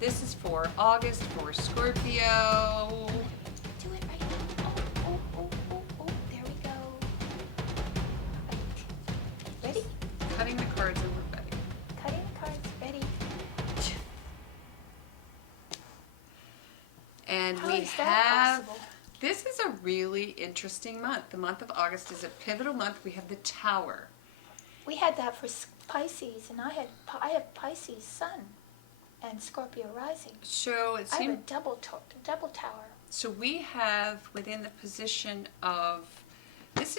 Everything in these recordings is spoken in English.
This is for August for Scorpio. Do it right now. Oh, there we go. Right. Ready? Cutting the cards and we're ready. Cutting the cards, ready. And How we is that have, possible? this is a really interesting month. The month of August is a pivotal month. We have the Tower. We had that for Pisces, and I have Pisces Sun and Scorpio rising. So it I have a seems, double tower. so we have within the position of, this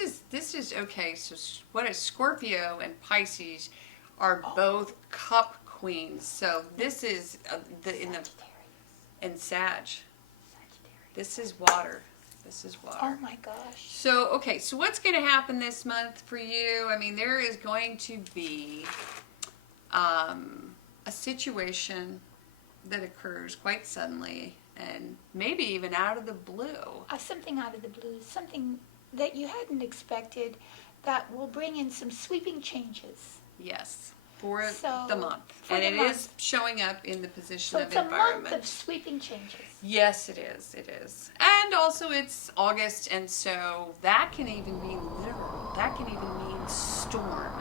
is okay, so what is Scorpio and Pisces are both cup queens. So this is in Sag. This is water. This is water. Oh my gosh. So, okay, so what's going to happen this month for you? I mean, there is going to be a situation that occurs quite suddenly and maybe even out of the blue. Something out of the blue, something that you hadn't expected that will bring in some sweeping changes. Yes, for So, the month. for And the it month. is showing up in the position So of it's a environment. month of sweeping changes. Yes, it is. It is. And also it's August, and so that can even be literal. That can even mean storm.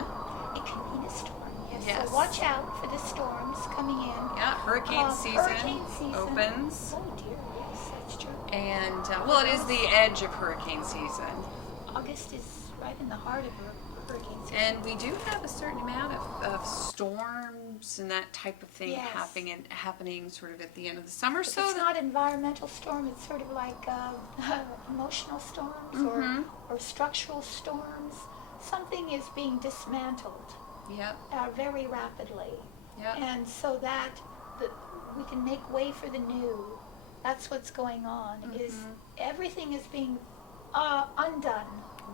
It can mean a storm, yes. Yes. So watch out for the storms coming in. Yeah, hurricane Hurricane season opens. Oh dear, yes, that's true. And, well, it is the edge of hurricane season. August is right in the heart of hurricane season. And we do have a certain amount of storms and that type of thing Yes. happening sort of at the end of the summer. If So it's not environmental storm, it's sort of like emotional storms Mhm. or structural storms. Something is being dismantled Yep, very rapidly. yep. And so that we can make way for the new. That's what's going on, is everything is being undone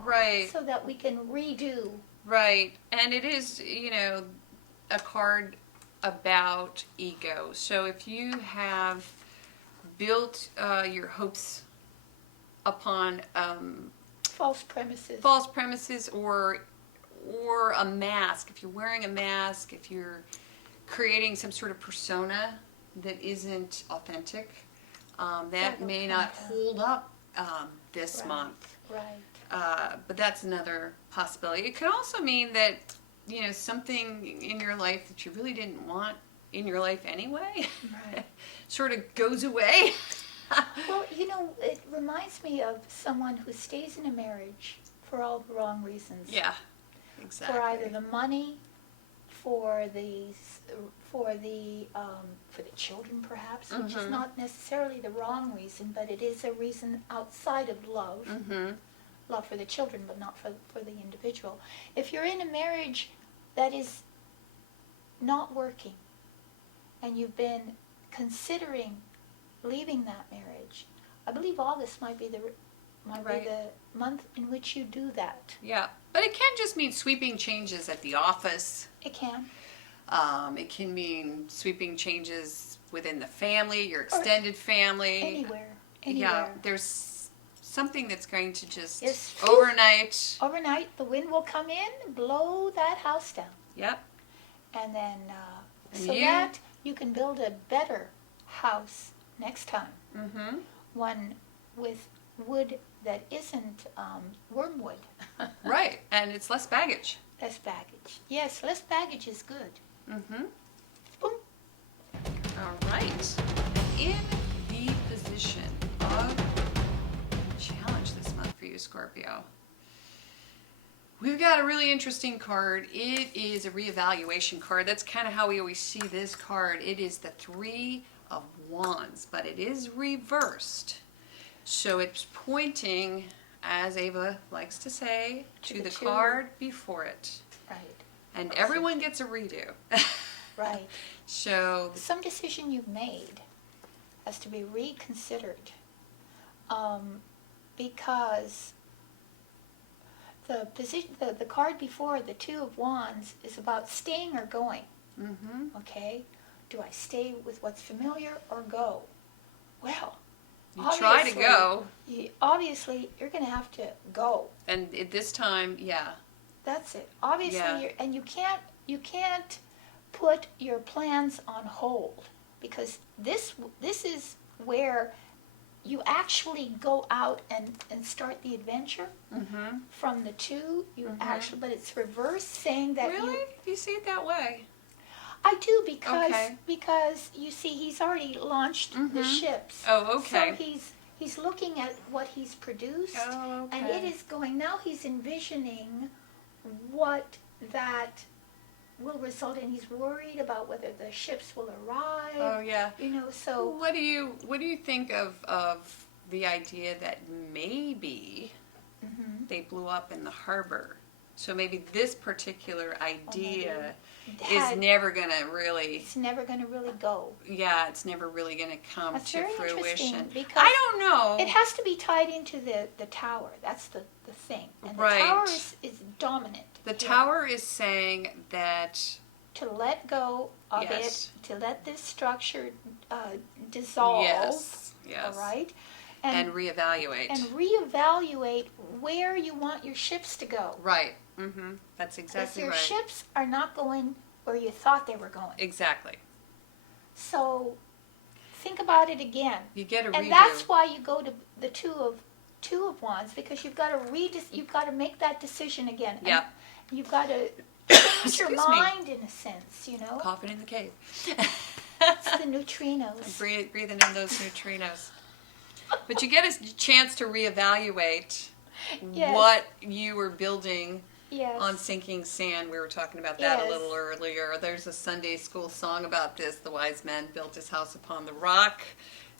Right, so that we can redo. right. And it is, you know, a card about ego. So if you have built your hopes upon False premises. false premises or a mask, if you're wearing a mask, if you're creating some sort of persona that isn't authentic, that That'll may come not down. hold up this Right. month. Right. But that's another possibility. It could also mean that, you know, something in your life that you really didn't want in your life anyway Right. sort of goes away. Well, you know, it reminds me of someone who stays in a marriage for all the wrong reasons. Yeah, exactly. For either the money, for the children perhaps, which is not necessarily the wrong reason, but it is a reason outside of love. Love for the children, but not for the individual. If you're in a marriage that is not working, and you've been considering leaving that marriage, I believe August might be the month in which you do that. Yeah, but it can just mean sweeping changes at the office. It can. It can mean sweeping changes within the family, your extended family. Anywhere. Yeah, there's something that's going to just Yes. overnight. Overnight, the wind will come in, blow that house down, Yep. and then And so you- that you can build a better house next time. Mm-hmm. One with wood that isn't wormwood. Right, and it's less baggage. Less baggage. Yes, less baggage is good. Mm-hmm. Boom. All right. In the position of challenge this month for you, Scorpio, we've got a really interesting card. It is a reevaluation card. That's kind of how we always see this card. It is the Three of Wands, but it is reversed. So it's pointing, as Ava likes to say, to the two. card before it. Right. And everyone gets a redo. Right. So, Some decision you've made has to be reconsidered, because the position, the card before, the Two of Wands, is about staying or going. Okay, do I stay with what's familiar or go? Well, you try to obviously- go, Obviously, you're going to have to go. and at this time, yeah, That's it. Obviously, Yeah. you can't put your plans on hold, because this is where you actually go out and start the adventure. From the 2, you actually, but it's reverse, saying that Really? You see it that way? I do, because Okay. because you see, he's already launched the ships. Oh, okay. So he's looking at what he's produced, Oh, okay. and it is going, now he's envisioning what that will result in. He's worried about whether the ships will arrive. Oh, yeah. You know, so What do you think of the idea that maybe they blew up in the harbor? So maybe this particular idea is never going to really... It's never going to really go. Yeah, it's never really going to come That's to very fruition. interesting, because I don't know. it has to be tied into the tower. That's the thing. And the tower is dominant. The here. tower is saying that... To let go of Yes. it, to let this structure dissolve. Yes. All right? And reevaluate. And reevaluate where you want your ships to go. Right. That's Because exactly your right. ships are not going where you thought they were going. Exactly. So think about it again. You get a redo. And that's why you go to the two of wands, because you've got to make that decision again. And Yep. you've got to change your Excuse me. mind, in a sense, you know. Coughing in the cave. It's the neutrinos. Breathing in those neutrinos. But you get a chance to reevaluate Yes. what you were building Yes. on sinking sand. We were talking about that a Yes. little earlier. There's a Sunday school song about this. The wise man built his house upon the rock.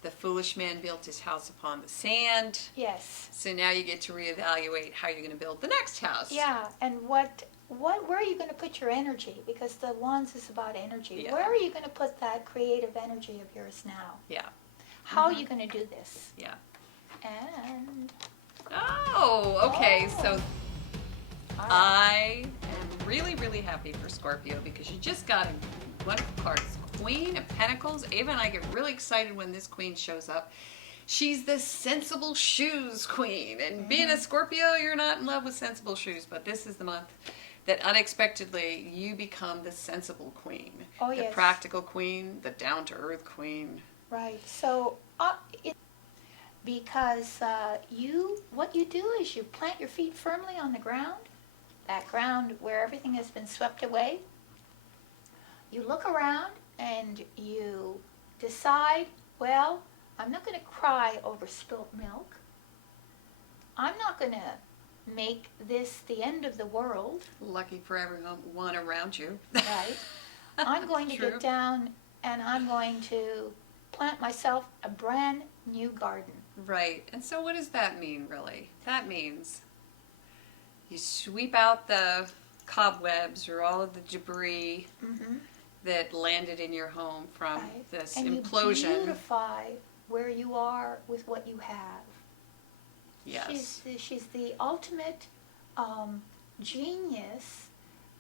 The foolish man built his house upon the sand. Yes. So now you get to reevaluate how you're going to build the next house. Yeah, and where are you going to put your energy? Because the wands is about energy. Yeah. Where are you going to put that creative energy of yours now? Yeah. How are you going to do this? Yeah. And Oh, okay. So all right. I am really, really happy for Scorpio, because you just got a wonderful card. It's Queen of Pentacles. Ava and I get really excited when this queen shows up. She's the sensible shoes queen. And being a Scorpio, you're not in love with sensible shoes, but this is the month that unexpectedly you become the sensible queen. Oh, the yes. practical queen, the down-to-earth queen. Right. So, because what you do is you plant your feet firmly on the ground, that ground where everything has been swept away. You look around and you decide, well, I'm not going to cry over spilt milk. I'm not going to make this the end of the world. Lucky for everyone around you. Right. I'm going to True. get down and I'm going to plant myself a brand new garden. Right. And so what does that mean, really? That means you sweep out the cobwebs or all of the debris that landed in your home from Right. this And implosion. you beautify where you are with what you have. Yes. She's the ultimate genius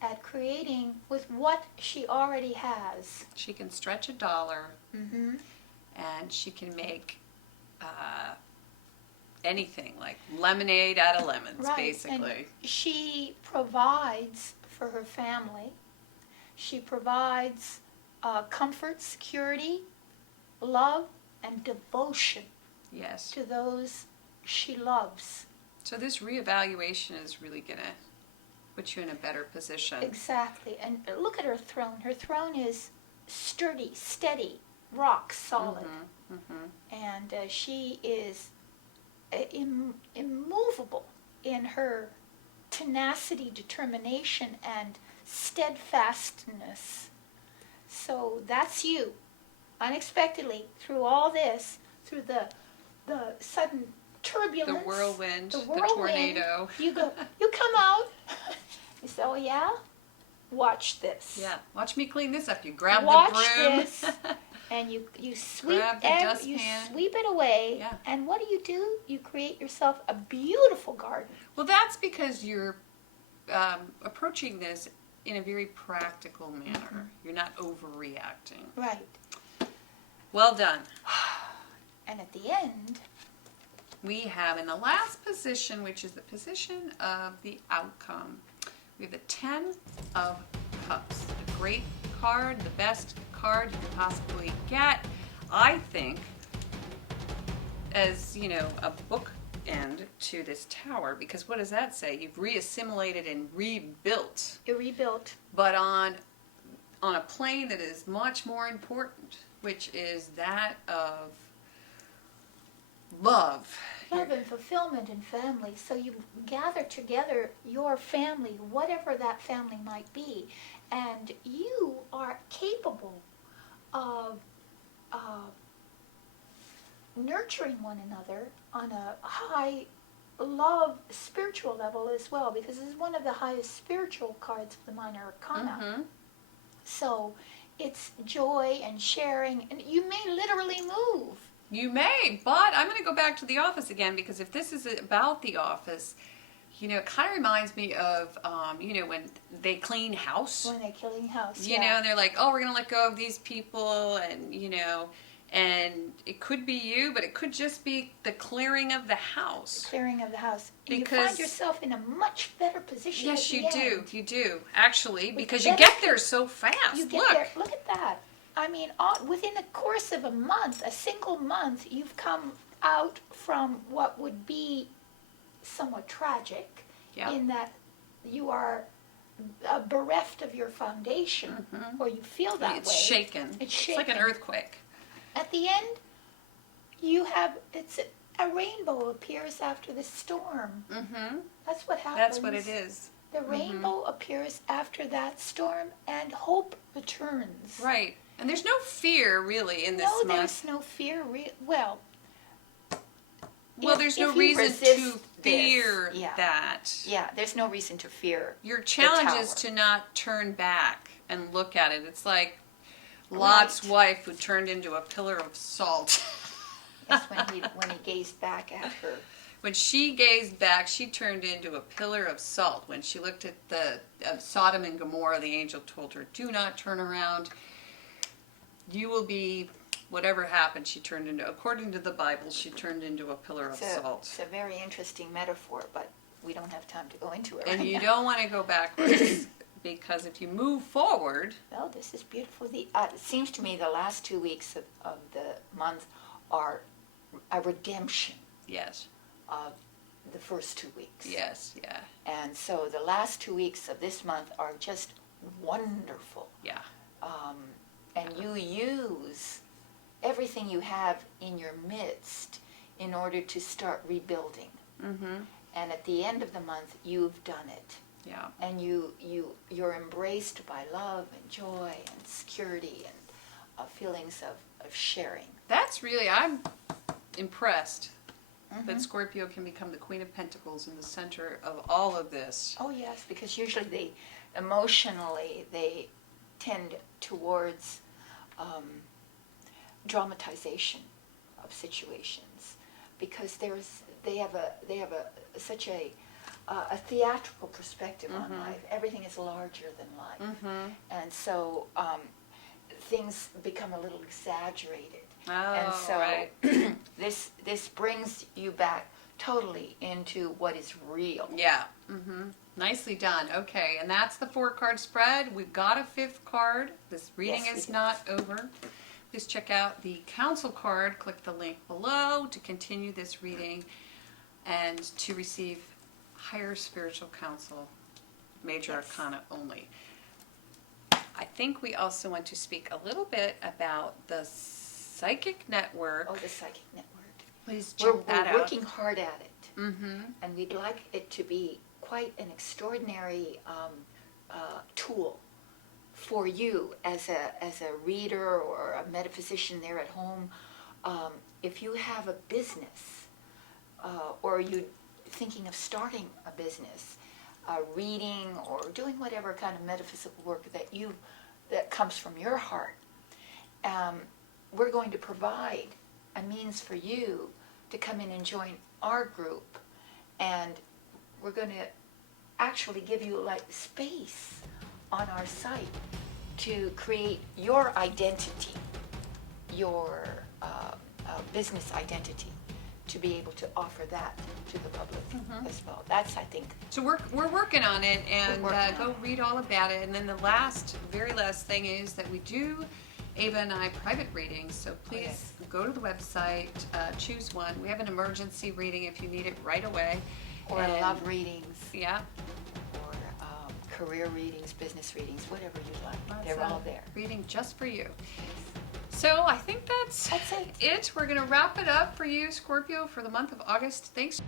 at creating with what she already has. She can stretch $1 Mm-hmm. and she can make anything, like lemonade out of lemons, Right. basically. And she provides for her family. She provides comfort, security, love, and devotion Yes. to those she loves. So this reevaluation is really going to put you in a better position. Exactly. And look at her throne. Her throne is sturdy, steady, rock solid. And she is immovable in her tenacity, determination, and steadfastness. So that's you. Unexpectedly, through all this, through the sudden turbulence, The whirlwind, the the tornado. you come out. You say, oh yeah? Watch this. Yeah. Watch me clean this up. You grab Watch the broom. this. And you sweep Grab the you dustpan. sweep it away. Yeah. And what do? You create yourself a beautiful garden. Well, that's because you're approaching this in a very practical manner. You're not overreacting. Right. Well done. And at the end, We have in the last position, which is the position of the outcome, we have the 10 of Cups. A great card, the best card you could possibly get. I think, as you know, a bookend to this tower, because what does that say? You've reassimilated and rebuilt. You're rebuilt. But on a plane that is much more important, which is that of love. Love and fulfillment and family. So you gather together your family, whatever that family might be, and you are capable of nurturing one another on a high love spiritual level as well, because this is one of the highest spiritual cards of the minor arcana. Mm-hmm. So it's joy and sharing, and you may literally move. You may, but I'm going to go back to the office again, because if this is about the office, you know, it kind of reminds me of, you know, when they clean house. When they're killing house, You know, and they're like, oh, we're going to let go of these people, and, you know, and it could be you, but it could just be the clearing of the house. Clearing of the house. And you Because- find yourself in a much better position. Yes, at the you do. end. You do, actually, With because you benefit. get there so fast. You get Look. there. Look at that. I mean, within the course of a month, a single month, you've come out from what would be somewhat tragic, Yep. in that you are bereft of your foundation, or you feel that It's way. shaken. It's It's like an shaken. earthquake. At the end, you have a rainbow appears after the storm. Mm-hmm. That's what happens. That's what it is. The rainbow appears after that storm, and hope returns. Right. And there's no fear, really, in this No, month. there's no fear. Well, There's no if you reason resist to fear that. Yeah, there's no reason to fear. Your challenge is tower. to not turn back and look at it. It's like Lot's Right. wife who turned into a pillar of salt. That's when he gazed back at her. When she gazed back, she turned into a pillar of salt. When she looked at the Sodom and Gomorrah, the angel told her, do not turn around. You will be, whatever happened, she turned into, according to the Bible, she turned into a pillar of salt. It's a very interesting metaphor, but we don't have time to go into it And right you now. don't want to go backwards, because if you move forward, Well, this is beautiful. It seems to me the last 2 weeks of the month are a redemption yes, of the first 2 weeks. yes, yeah, And so the last 2 weeks of this month are just wonderful. yeah. And you use everything you have in your midst in order to start rebuilding. Mm-hmm. And at the end of the month, you've done it. Yeah. And you're embraced by love and joy and security and feelings of sharing. That's really, I'm impressed that Scorpio can become the Queen of Pentacles in the center of all of this. Oh yes, because usually emotionally they tend towards dramatization of situations, because they have such a theatrical perspective on life. Everything is larger than life, and so things become a little exaggerated. And Oh, so right. this brings you back totally into what is real. Yeah. Mm-hmm. Nicely done. Okay, and that's the 4-card spread. We've got a 5th card. This reading Yes, we is do. not over. Please check out the Counsel card. Click the link below to continue this reading and to receive higher spiritual counsel, major Yes. arcana only. I think we also want to speak a little bit about the Psychic Network. Oh, the Psychic Network. Please check that out. We're working hard at it. Mm-hmm. And we'd like it to be quite an extraordinary tool for you as a reader or a metaphysician there at home. If you have a business or you're thinking of starting a business, reading or doing whatever kind of metaphysical work that comes from your heart, we're going to provide a means for you to come in and join our group, and we're going to actually give you like space on our site to create your identity, your business identity, to be able to offer that to the public as well. That's, I think, So we're working on it, and We're working go on it. read all about it. And then the very last thing is that we do Ava and I private readings, so please yes. go to the website, choose one. We have an emergency reading if you need it right away. Or And- love readings, Yeah. or career readings, business readings, whatever you like. That's They're a all there. reading just for you. So I think that's That's it. it. We're going to wrap it up for you, Scorpio, for the month of August. Thanks.